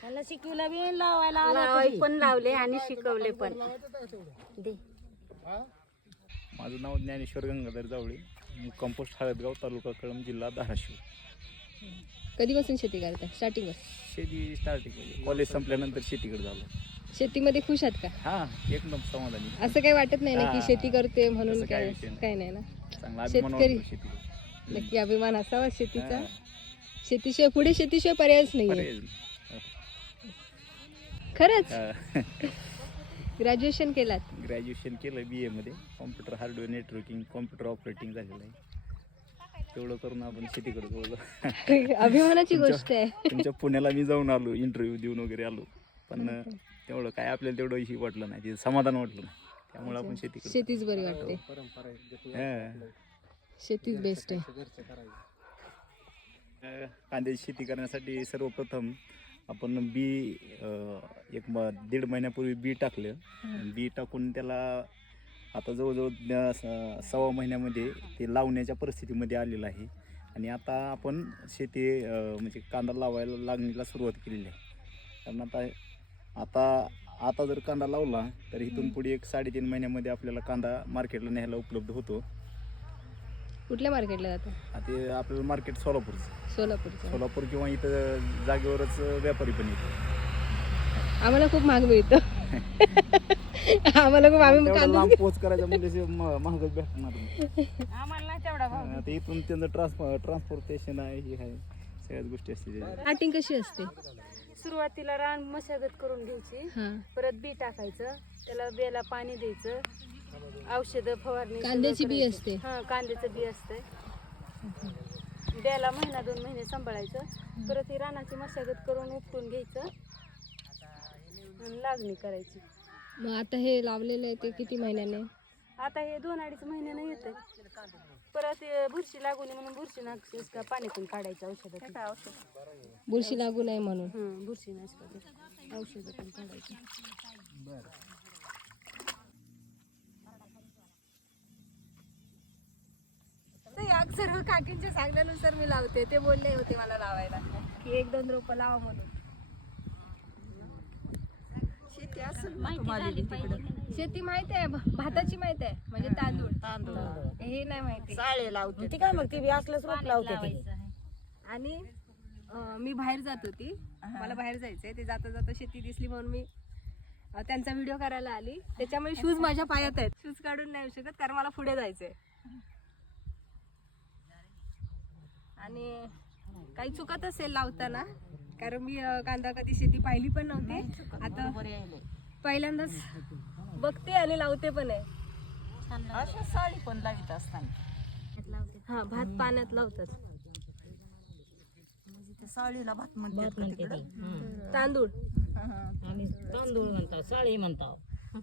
त्याला शिकवलं बी लावायला पण लावले आणि शिकवले पण. माझं नाव ज्ञानेश्वर गंगाधर जावळे, कंपोस्ट हळदगाव, तालुका कळंब, जिल्हा धाराशिव. कधीपासून शेती करता? स्टार्टिंग शेती स्टार्टिंग केली, कॉलेज संपल्यानंतर शेतीकडे झालो. शेतीमध्ये खुश आहात का? हा, एकदम समाधानी. असं काही वाटत नाही ना की शेती करते म्हणून तसं काही काय विषय नाही. काही नाही ना? चांगला अभिमान शेतकरी वाटतो शेतीकडे. नक्की अभिमान असावा शेतीचा. हा. शेतीशिवाय पुढे शेतीशिवाय पर्यायच नाहीये. पर्याय. खरंच ग्रॅज्युएशन केलात? ग्रॅज्युएशन केलं BA मध्ये, computer hardware networking, computer operating झालेलं आहे. तेवढं करून आपण शेतीकडे बोललो. अभिमानाची गोष्ट आहे. तुमच्या पुण्याला मी जाऊन आलो, इंटरव्ह्यू देऊन वगैरे आलो, पण तेवढं काय आपल्याला तेवढं ही वाटलं नाही, तिथं समाधान वाटलं नाही. त्यामुळे आपण शेतीकडे. शेतीच बरी वाटते. शेतीच बेस्ट आहे. कांद्याची शेती करण्यासाठी सर्वप्रथम आपण एक 1.5 महिन्यापूर्वी बी टाकलं. बी टाकून त्याला आता जवळजवळ 6 महिन्यामध्ये ते लावण्याच्या परिस्थितीमध्ये आलेलं आहे. आणि आता आपण शेती म्हणजे कांदा लावायला लागणीला सुरुवात केलेली आहे. कारण आता जर कांदा लावला तर इथून पुढे 3.5 महिन्यामध्ये आपल्याला कांदा मार्केटला न्यायला उपलब्ध होतो. कुठल्या मार्केटला जातो? ते आपल्याला मार्केट सोलापूरचं. सोलापूर किंवा इथं जागेवरच व्यापारी पण येतो. आम्हाला खूप महाग मिळतं. आम्हाला खूप आम्ही लांब पोच करायचा म्हणजे महागच भेटणार. आम्हाला नाही तेवढा भाव. आता इथून त्यांचं ट्रान्सपोर्टेशन आहे, हे आहे, सगळ्याच गोष्टी असते. स्टार्टिंग कशी असते? सुरुवातीला रान मशागत करून घ्यायची, परत बी टाकायचं, त्याला बेला पाणी द्यायचं, औषध फवारणी. कांद्याची बी असते? हा, कांद्याचं बी असते. बेला 1-2 महिने सांभाळायचं, परत ही रानाची मशागत करून उपटून घ्यायचं आणि लागणी करायची. मग आता हे लावलेलं आहे ते किती महिन्याने? आता हे 2-2.5 महिन्यानं येते. परत बुरशी लागू नये म्हणून बुरशीनाशक पाण्यातून काढायचं औषध. बुरशी लागू नये म्हणून बुरशीनाशक औषध पण काढायचं. सर्व काकींच्या सांगण्यानुसार मी लावते. ते बोलले होते मला लावायला की 1-2 रोपं लावा म्हणून. शेती माहित आहे, भाताची माहित आहे, म्हणजे तांदूळ हे नाही माहिती. साळे लावते ती काय, मग ती बी असलंच रोप लावते. आणि मी बाहेर जात होती, मला बाहेर जायचंय, ते जाता जाता शेती दिसली म्हणून मी त्यांचा व्हिडिओ करायला आली. त्याच्यामुळे शूज माझ्या पायात आहेत. शूज काढून नाही येऊ शकत कारण मला पुढे जायचंय. आणि काही चुकत असेल लावताना, कारण मी कांदा कधी शेती पाहिली पण नव्हती. आता पहिल्यांदाच बघते आणि लावते पण आहे. अशा साळी पण लावित असताना. हा, भात पाण्यात लावतात. साळीला भात म्हणतात. तांदूळ आणि तांदूळ म्हणतात, साळी म्हणतात.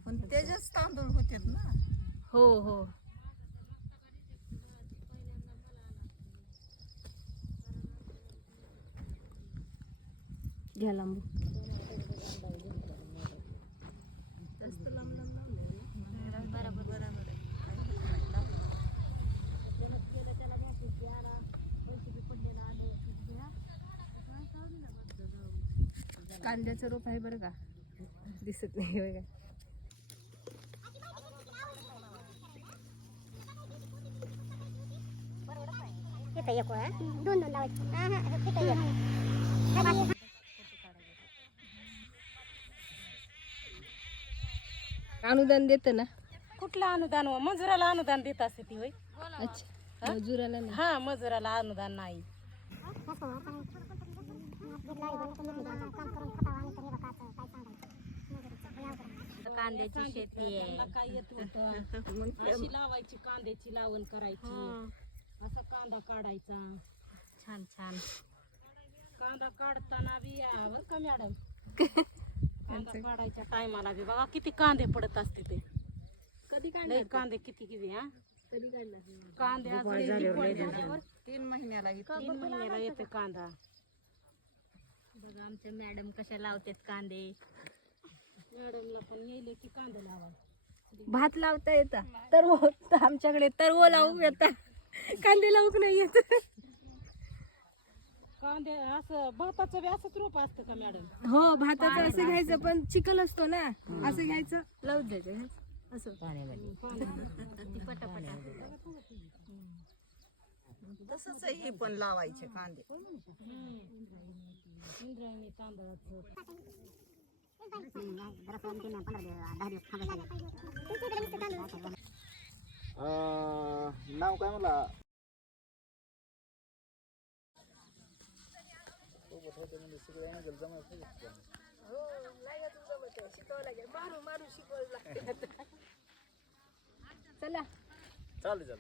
पण त्याच्याच तांदूळ होतात ना. हो हो. घ्या लांबू. कांद्याचं रोप आहे बरं का, दिसत नाही बघा. अनुदान देत ना? कुठलं अनुदान? मजुराला अनुदान देत असते ती होय. अच्छा, मजुराला नाही. हा, मजुराला अनुदान नाही. कांद्याची शेती आहे. काय येत होतं, अशी लावायची, कांद्याची लावण करायची, असा कांदा काढायचा. छान छान कांदा काढताना बी बर का मॅडम, कांदा काढायच्या टायमाला बी बघा किती कांदे पडत असते. ते कधी लय कांदे किती हा. कधी काढला? कांद्या 3 महिन्याला येते कांदा. बघा आमच्या मॅडम कशा लावतात कांदे. मॅडमला पण येईल की कांदे लावा. भात लावता येता तर आमच्याकडे तरव लावूक येता, कांदे लावूक नाही येत. कांदे असं भाताचं बी असंच रोप असतं का मॅडम? हो भाताचं असं घ्यायचं पण चिखल असतो ना असं घ्यायचं लावून द्यायचं असं तसंच हे पण लावायचे कांदे. इंद्रायणी तांदळाचं नाव काय मला शिकवावं लागेल मारू शिकवावं लागेल चला चालेल.